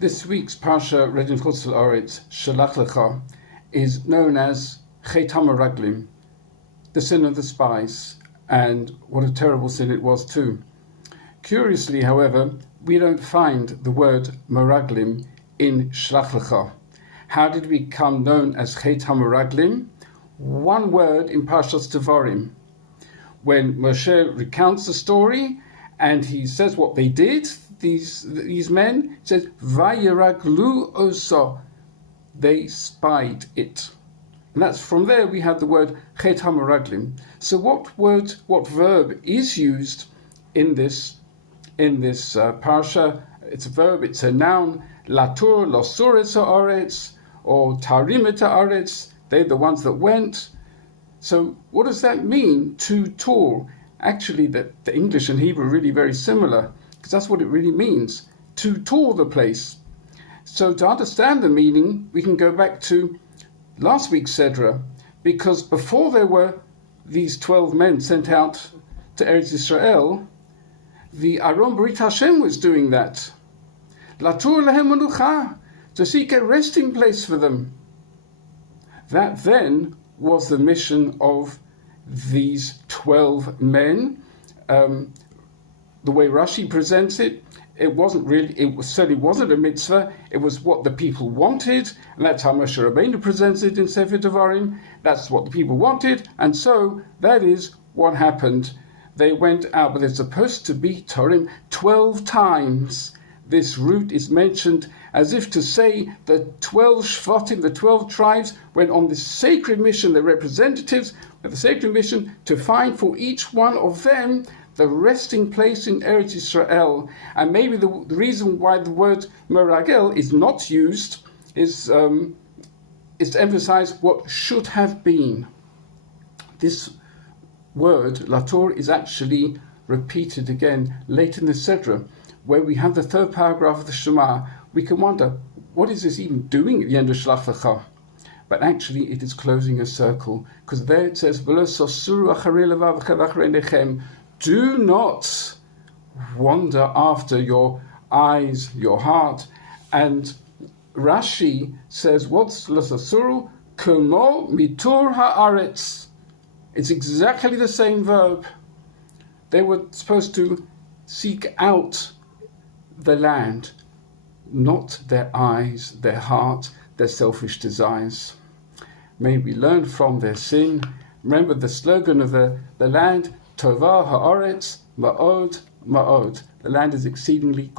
This week's Parsha read in Chutz La'aretz, Shelach Lecha, is known as Chet HaMeraglim, the sin of the spies, and what a terrible sin it was too. Curiously, however, we don't find the word Meraglim in Shelach Lecha. How did we become known as Chet HaMeraglim? One word in Parshas Devarim. When Moshe recounts the story and he says what they did, these men, he says, Vayiraglu oso, they spied it. And that's from there we have the word Chet HaMeraglim. So what verb is used in this parsha? It's a verb, it's a noun, Latur, Losur et haaretz, or Tarim et haaretz, they're the ones that went. So what does that mean, to tour? Actually, the English and Hebrew are really very similar, because that's what it really means, to tour the place. So to understand the meaning, we can go back to last week's Sedra, because before there were these 12 men sent out to Eretz Yisrael, the Aron Brit Hashem was doing that. Latur lehem menucha, to seek a resting place for them. That then was the mission of these 12 men. The way Rashi presents it, it certainly wasn't a mitzvah, it was what the people wanted, and that's how Moshe Rabbeinu presents it in Sefer Devarim. That's what the people wanted, and so that is what happened. They went out, but they're supposed to be Torim 12 times. This route is mentioned as if to say the 12 Shvatim, the 12 tribes, went on this sacred mission, the representatives of the sacred mission, to find for each one of them the resting place in Eretz Yisrael. And maybe the reason why the word meragel is not used is to emphasize what should have been. This word, Lator, is actually repeated again late in the Sedra, where we have the third paragraph of the Shema. We can wonder, what is this even doing at the end of Shelach Lecha? But actually it is closing a circle, because there it says, do not wander after your eyes, your heart. And Rashi says, what's Lasasuru? Kumo mitur haaretz. It's exactly the same verb. They were supposed to seek out the land, not their eyes, their heart, their selfish desires. May we learn from their sin. Remember the slogan of the land, Tova haaretz, ma'od, ma'od. The land is exceedingly good.